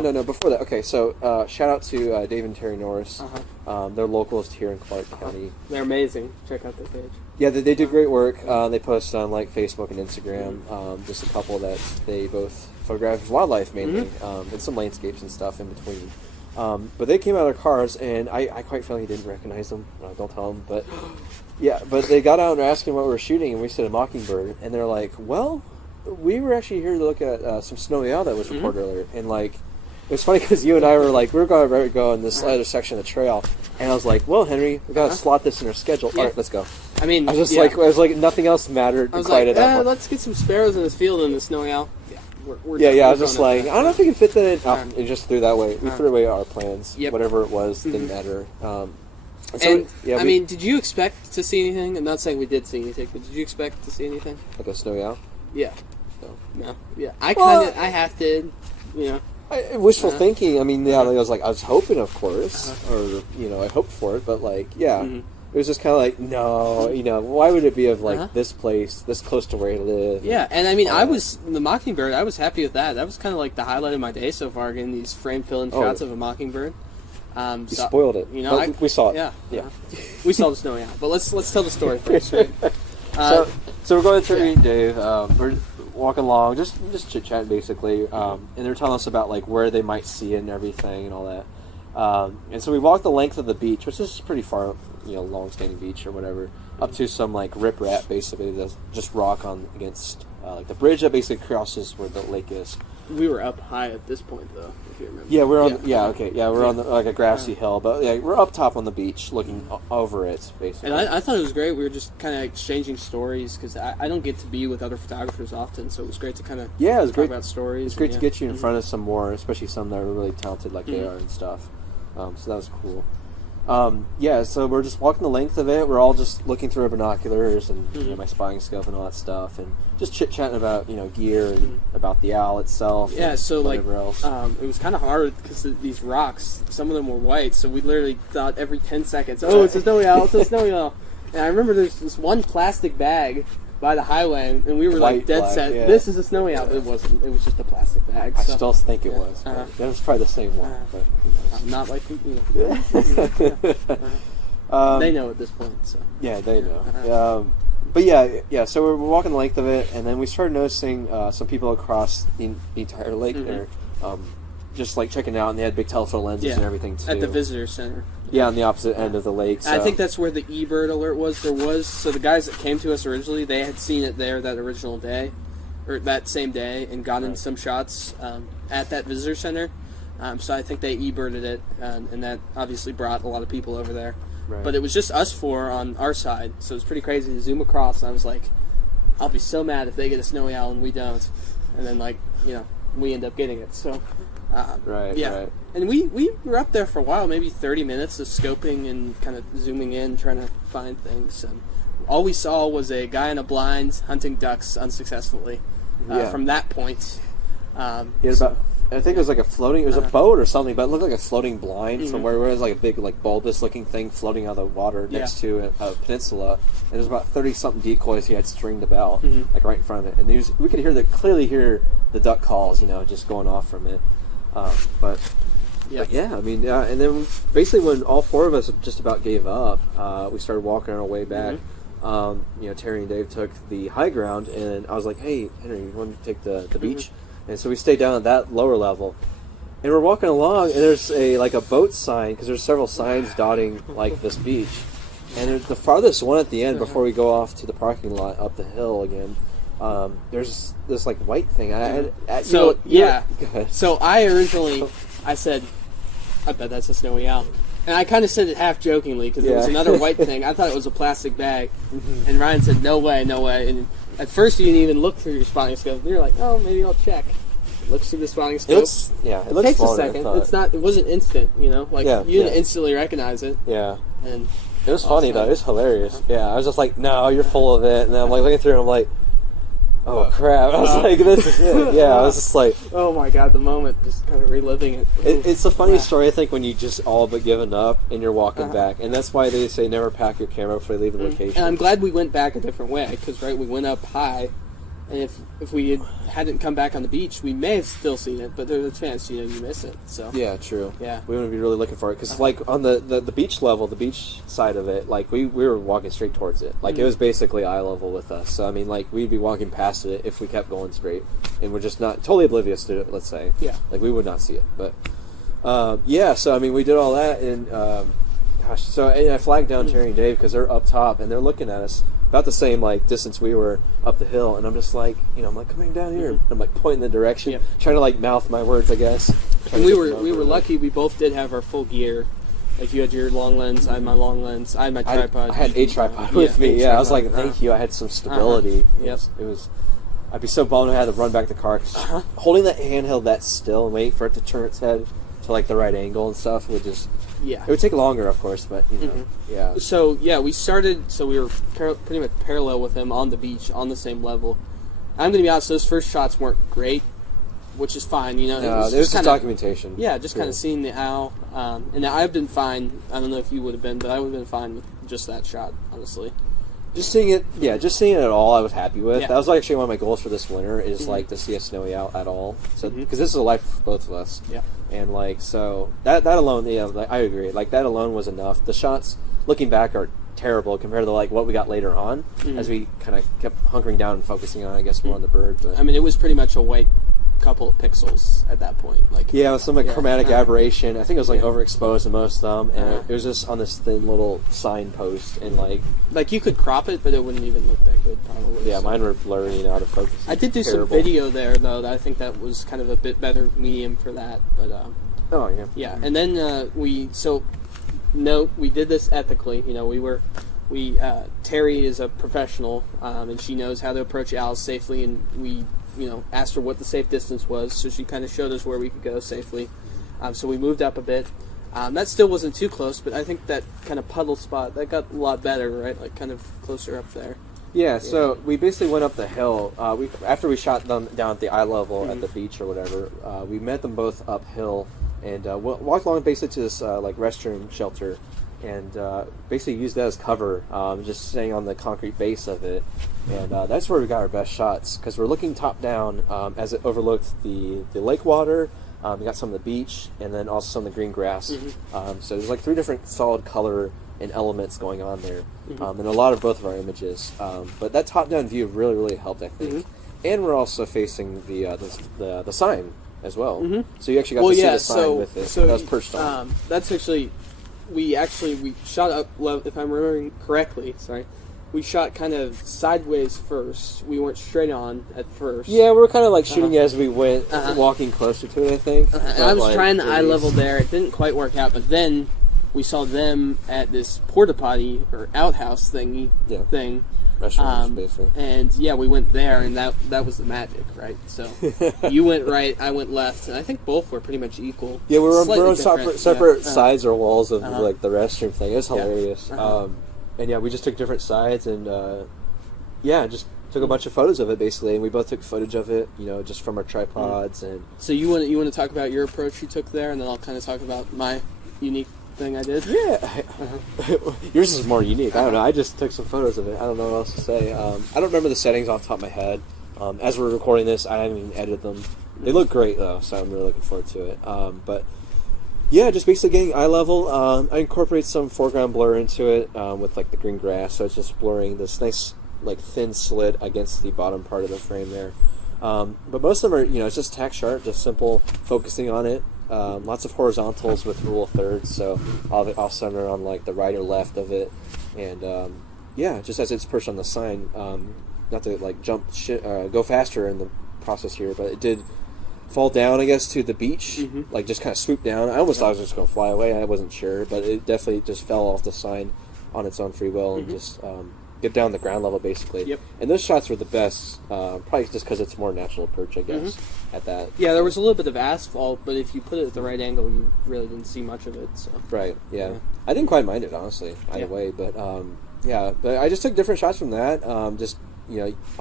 No. Before that, okay. So shout out to Dave and Terry Norris. They're locals here in Clark County. They're amazing. Check out their page. Yeah, they do great work. They post on like Facebook and Instagram. Just a couple that they both photograph wildlife mainly, and some landscapes and stuff in between. But they came out of their cars, and I quite frankly didn't recognize them. Don't tell them, but yeah. But they got out and were asking what we were shooting, and we said a mockingbird, and they're like, "Well, we were actually here to look at some snowy owl that was reported earlier." And like, it was funny because you and I were like, we were going to go in this other section of the trail, and I was like, "Well, Henry, we got to slot this in our schedule. All right, let's go." I mean, I was like, nothing else mattered. I was quite like, at that point. let's get some sparrows in this field and the snowy owl. I was just like, I don't know if we can fit that in. And just threw that way. We threw away our plans. Whatever it was, didn't matter. I mean, did you expect to see anything? I'm not saying we did see anything, but did you expect to see anything? Like a snowy owl? Yeah. No. Yeah. I half did, wishful thinking. I mean, I was hoping, of course, or, I hoped for it, but like, it was just kind of like, no, why would it be of like this place, this close to where I live? Yeah, and I mean, the mockingbird, I was happy with that. That was kind of like the highlight of my day so far, getting these frame-filling shots of a mockingbird. You spoiled it. We saw it. Yeah. We saw the snowy owl. But let's tell the story first, right? So we're going to Terry and Dave. We're walking along, just chit-chatting basically, and they're telling us about like where they might see it and everything and all that. And so we walked the length of the beach, which is pretty far, long-standing beach or whatever, up to some like riprap basically that's just rock on against like the bridge that basically crosses where the lake is. We were up high at this point though, if you remember. Yeah, we're on. We're on like a grassy hill, but we're up top on the beach, looking over it basically. And I thought it was great. We were just kind of exchanging stories because I don't get to be with other photographers often, so it was great to kind of talk about stories. It's great to get you in front of some more, especially some that are really talented like they are and stuff. So that was cool. So we're just walking the length of it. We're all just looking through our binoculars and my spotting scope and all that stuff, and just chit-chatting about gear and about the owl itself. Yeah, so like else. It was kind of hard because these rocks, some of them were white, so we literally thought every 10 seconds, oh, it's a snowy owl, it's a snowy owl. And I remember there's this one plastic bag by the highway, and we were like dead set. Yeah. This is a snowy owl. It wasn't. It was just a plastic bag. I still think it was. That was probably the same one. But I'm not like they know at this point. So yeah, they know. But so we're walking the length of it, and then we started noticing some people across the entire lake there, just like checking out, and they had big telephone lenses and everything too. At the visitor center. Yeah, on the opposite end of the lake. So. I think that's where the eBird alert was. So the guys that came to us originally, they had seen it there that original day, or that same day, and gotten some shots at that visitor center. So I think they eBirded it, and that obviously brought a lot of people over there. Right. But it was just us four on our side, so it was pretty crazy to zoom across. And I was like, I'll be so mad if they get a snowy owl and we don't. And then we end up getting it. So. Right. And we were up there for a while, maybe 30 minutes of scoping and kind of zooming in, trying to find things. And all we saw was a guy in a blind hunting ducks unsuccessfully from that point. I think it was like a floating, it was a boat or something, but it looked like a floating blind from where it was like a big like bulbous looking thing floating out of the water next to a peninsula. And there was about 30-something decoys he had stringed about, like right in front of it. And we could clearly hear the duck calls, just going off from it. But I mean, and then basically when all four of us just about gave up, we started walking on our way back. Terry and Dave took the high ground, and I was like, "Hey, Henry, you want to take the beach?" And so we stayed down at that lower level, and we're walking along, and there's a boat sign because there's several signs dotting like this beach, and there's the farthest one at the end before we go off to the parking lot up the hill again. There's this like white thing. So I originally I said, I bet that's a snowy owl, and I kind of said it half jokingly because it was another white thing. I thought it was a plastic bag, and Ryan said, "No way." And at first you didn't even look through your spotting scope. You're like, "Oh, maybe I'll check." Looks through the spotting scope. It looks takes a second. It wasn't instant. You didn't instantly recognize it. Yeah. And it was funny though. It was hilarious. Yeah, I was just like, "No, you're full of it." And then I'm like looking through, and I'm like, "Oh crap!" I was like, "This is it." Yeah, I was just like, "Oh my god!" The moment, just kind of reliving it. It's a funny story. I think when you just all but given up and you're walking back, and that's why they say never pack your camera before you leave the location. And I'm glad we went back a different way because we went up high, And if we hadn't come back on the beach, we may have still seen it, but there's a chance, you miss it. So yeah, true. Yeah, we wouldn't be really looking for it because, like, on the beach level, the beach side of it, like we were walking straight towards it. Like it was basically eye level with us. So I mean, like we'd be walking past it if we kept going straight, and we're just not totally oblivious to it. Let's say, yeah, like we would not see it. But yeah, so I mean, we did all that, and gosh, so and I flagged down Terry and Dave because they're up top and they're looking at us. About the same like distance we were up the hill, and I'm just like, I'm like, coming down here. I'm like pointing the direction, trying to like mouth my words, I guess. And we were lucky. We both did have our full gear. Like you had your long lens, I had my long lens, I had my tripod. I had a tripod with me. Yeah, I was like, thank you. I had some stability. It was. I'd be so bummed I had to run back the car. Holding that handheld that still and waiting for it to turn its head to like the right angle and stuff would just. Yeah, it would take longer, of course, but yeah. So we started. So we were pretty much parallel with him on the beach, on the same level. I'm going to be honest; those first shots weren't great, which is fine. It was just documentation. Yeah, just kind of seeing the owl, and I've been fine. I don't know if you would have been, but I would have been fine with just that shot, honestly. Just seeing it at all, I was happy with. Yeah. That was actually one of my goals for this winter is like to see a snowy out at all. So because this is a life for both of us. Yeah. And like so that alone, I agree. Like that alone was enough. The shots looking back are terrible compared to like what we got later on as we kind of kept hunkering down and focusing on, I guess, more on the bird. But I mean, it was pretty much a white couple of pixels at that point. Like with some chromatic aberration. I think it was like overexposed in most of them, and it was just on this thin little signpost, and like you could crop it, but it wouldn't even look that good probably. Yeah, so. Mine were blurry and out of focus. I did do some video there though. I think that was kind of a bit better medium for that, but yeah. And then we did this ethically. Terry is a professional, and she knows how to approach owls safely, and we asked her what the safe distance was, so she kind of showed us where we could go safely. So we moved up a bit. That still wasn't too close, but I think that kind of puddle spot, that got a lot better, right? Like kind of closer up there. Yeah, so we basically went up the hill. After we shot them down at the eye level at the beach or whatever, we met them both uphill and walked along basically to this restroom shelter and basically used that as cover, just staying on the concrete base of it. And that's where we got our best shots because we're looking top down as it overlooked the lake water. We got some of the beach and then also some of the green grass. So there's like 3 different solid color and elements going on there, and a lot of both of our images. But that top down view really, really helped, I think. And we're also facing the sign as well. So you actually got to see the sign with it. So that was perched on. That's actually. We shot up, if I'm remembering correctly, we shot kind of sideways first. We weren't straight on at first. Yeah, we were kind of like shooting as we went, walking closer to it, I think. I was trying the eye level there. It didn't quite work out, but then we saw them at this porta potty or outhouse thing. Basically. And we went there, and that was the magic, right? So you went right, I went left, and I think both were pretty much equal. Yeah, we were on separate sides or walls of like the restroom thing. It was hilarious. And we just took different sides, and just took a bunch of photos of it basically, and we both took footage of it, just from our tripods. And so you want to talk about your approach you took there, and then I'll kind of talk about my unique thing I did. Yeah, yours is more unique. I don't know. I just took some photos of it. I don't know what else to say. I don't remember the settings off the top of my head. As we're recording this, I haven't even edited them. They look great though, so I'm really looking forward to it. But yeah, just basically getting eye level. I incorporate some foreground blur into it with like the green grass, so it's just blurring this nice like thin slit against the bottom part of the frame there. But most of them are, it's just tack sharp, just simple focusing on it. Lots of horizontals with rule of thirds, so all of it off center on like the right or left of it, and just as it's perched on the sign. Not to like go faster in the process here, but it did fall down, I guess, to the beach, like just kind of swoop down. I almost thought it was just going to fly away. I wasn't sure, but it definitely just fell off the sign on its own free will and just get down the ground level basically. Yep. And those shots were the best, probably just because it's more natural approach, I guess, at that. Yeah, there was a little bit of asphalt, but if you put it at the right angle, you really didn't see much of it. So. Right, yeah. I didn't quite mind it, honestly, either way, but but I just took different shots from that, on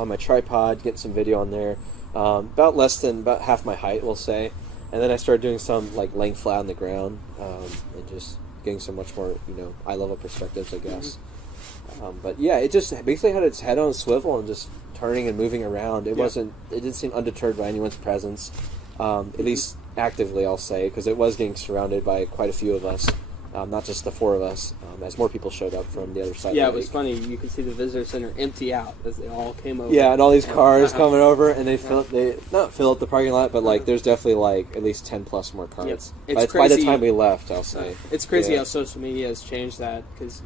my tripod, getting some video on there, about half my height, we'll say, and then I started doing some, like, laying flat on the ground, and just getting some much more, eye-level perspectives, I guess. But yeah, it just basically had its head on a swivel and just turning and moving around. It didn't seem undeterred by anyone's presence, at least actively, I'll say, because it was getting surrounded by quite a few of us, not just the four of us, as more people showed up from the other side. Yeah, of the it was funny. You could see the visitor center empty out as they all came over. Yeah, and all these cars coming over, and they not fill up the parking lot, but like there's definitely like at least 10 plus more cars. Yep. It's by the time we left, I'll say. It's crazy how social media has changed that, because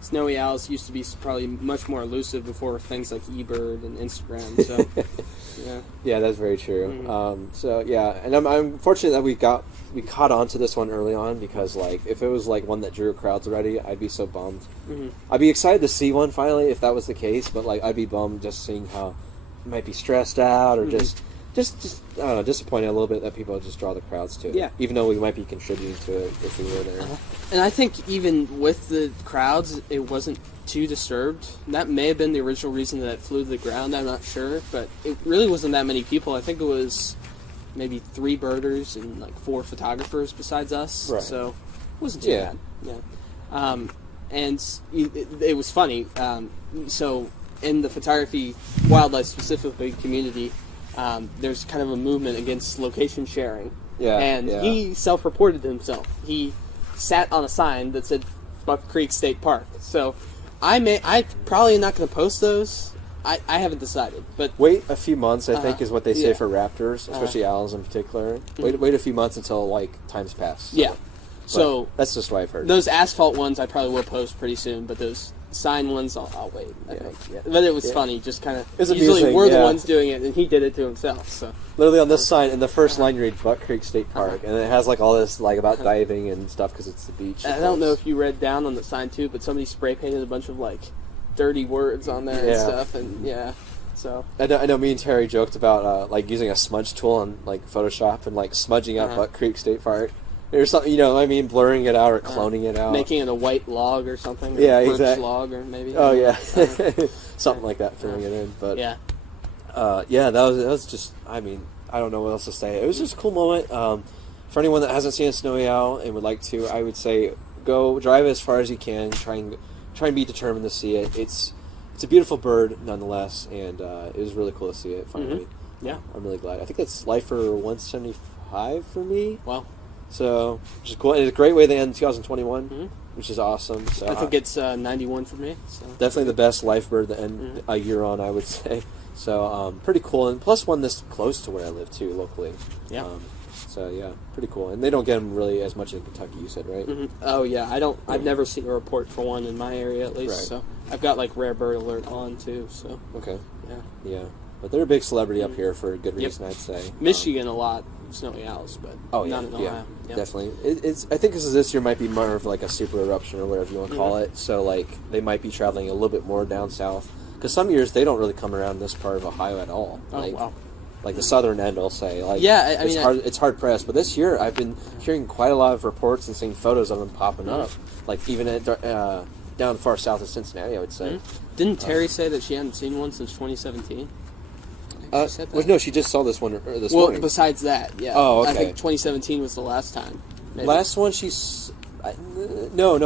Snowy Owls used to be probably much more elusive before things like eBird and Instagram. So yeah, that's very true. And I'm fortunate that we caught on to this one early on, because like if it was like one that drew crowds already, I'd be so bummed. I'd be excited to see one finally if that was the case, but like I'd be bummed just seeing how it might be stressed out or just I don't know, disappointed a little bit that people just draw the crowds to it. Yeah. Even though we might be contributing to it if we were there. And I think even with the crowds, it wasn't too disturbed. That may have been the original reason that it flew to the ground, I'm not sure, but it really wasn't that many people. I think it was maybe 3 birders and like 4 photographers besides us, so it wasn't too bad. Yeah. And it was funny. So in the photography, wildlife specifically community, there's kind of a movement against location sharing. He self-reported himself. He sat on a sign that said Buck Creek State Park. So I probably not going to post those. I haven't decided, but wait a few months. I think is what they say for raptors, especially owls in particular. Wait a few months until like time's passed. So that's just what I've heard. Those asphalt ones I probably will post pretty soon, but those sign ones I'll wait. I think. But it was funny, just kind of. Usually we're the ones doing it, and he did it to himself. So literally on this sign, in the first line you read Buck Creek State Park, and it has like all this like about diving and stuff because it's the beach. I don't know if you read down on the sign too, but somebody spray painted a bunch of like dirty words on there and stuff, and so I know me and Terry joked about like using a smudge tool on like Photoshop and like smudging out Buck Creek State Park or something, blurring it out or cloning it out, making it a white log or something, exactly, log or maybe something like that, filling it in. But that was just, I don't know what else to say. It was just a cool moment. For anyone that hasn't seen a snowy owl and would like to, I would say go drive as far as you can, try and be determined to see it. It's a beautiful bird nonetheless, and it was really cool to see it finally. I'm really glad. I think that's life for 175 for me. Wow. So, which is cool. And it's a great way to end 2021, which is awesome. So I think it's 91 for me. So. Definitely the best life bird to end a year on, I would say. So pretty cool, and plus one this close to where I live too, locally. So pretty cool. And they don't get them really as much in Kentucky, you said, right? Oh yeah, I've never seen a report for one in my area at least. So I've got like rare bird alert on too. So yeah. But they're a big celebrity up here for a good reason, I'd say. Michigan a lot of snowy owls, but not in Ohio. Definitely. It's I think this year might be more of like a super eruption or whatever you want to call it. So like they might be traveling a little bit more down south, because some years they don't really come around this part of Ohio at all. Like the southern end, I'll say. Like, it's hard pressed. But this year, I've been hearing quite a lot of reports and seeing photos of them popping up. Like even at down far south of Cincinnati, I would say. Didn't Terry say that she hadn't seen one since 2017? No, she just saw this one this morning. Well, besides that, Oh, okay. I think 2017 was the last time. Maybe. Last one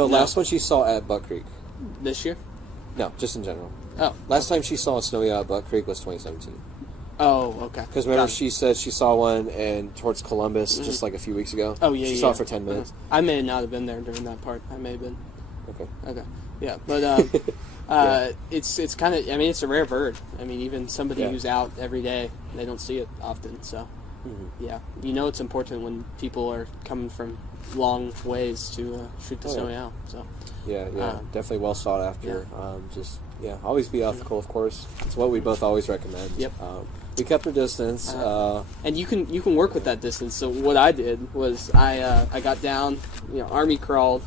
last one she saw at Buck Creek. This year? No, just in general. Oh. Last time she saw a snowy owl at Buck Creek was 2017. Oh, okay. Because remember she said she saw one towards Columbus just like a few weeks ago. Oh, yeah, She saw it for 10 minutes. I may not have been there during that part. I may have been. Okay. Yeah, but it's kind of, it's a rare bird. Even somebody who's out every day, they don't see it often. So, it's important when people are coming from long ways to shoot the snowy owl. So, definitely well sought after. Always be ethical, of course. It's what we both always recommend. Yep. We kept our distance, and you can work with that distance. So what I did was I got down, army crawled.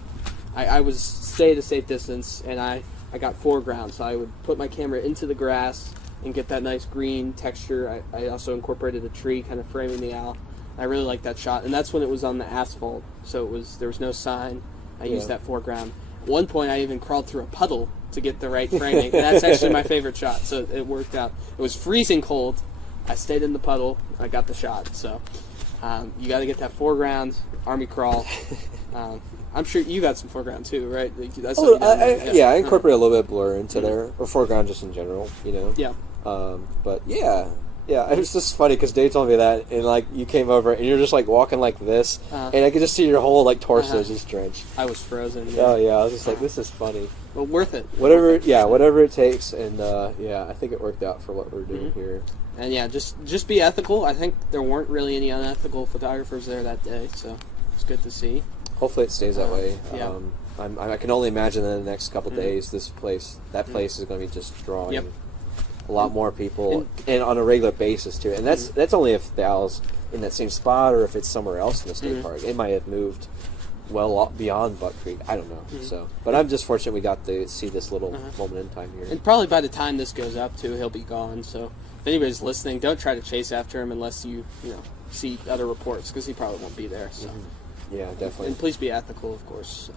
I was stayed a safe distance, and I got foreground. So I would put my camera into the grass and get that nice green texture. I also incorporated a tree kind of framing the owl. I really liked that shot, and that's when it was on the asphalt. So there was no sign. I used that foreground. At one point, I even crawled through a puddle to get the right framing. And that's actually my favorite shot. So it worked out. It was freezing cold. I stayed in the puddle. I got the shot. So You got to get that foreground Army crawl. I'm sure you got some foreground too, right? That's I incorporate a little bit of blur into there, or foreground just in general, Yeah. But yeah, it was just funny because Dave told me that, and like you came over and you're just like walking like this, and I could just see your whole like torso just drenched. I was frozen. Yeah. Oh yeah, I was just like, this is funny. Well, worth it. Whatever it takes, and I think it worked out for what we're doing here. And yeah, just be ethical. I think there weren't really any unethical photographers there that day, so it's good to see. Hopefully it stays that way. Yeah. I can only imagine that in the next couple days, that place is going to be just drawing a lot more people, and on a regular basis too. And that's only if the owl's in that same spot, or if it's somewhere else in the state park. It might have moved well beyond Buck Creek. I don't know. So, but I'm just fortunate we got to see this little moment in time here. And probably by the time this goes up too, he'll be gone. So if anybody's listening, don't try to chase after him unless you see other reports, because he probably won't be there. So. Yeah, definitely. And please be ethical, of course.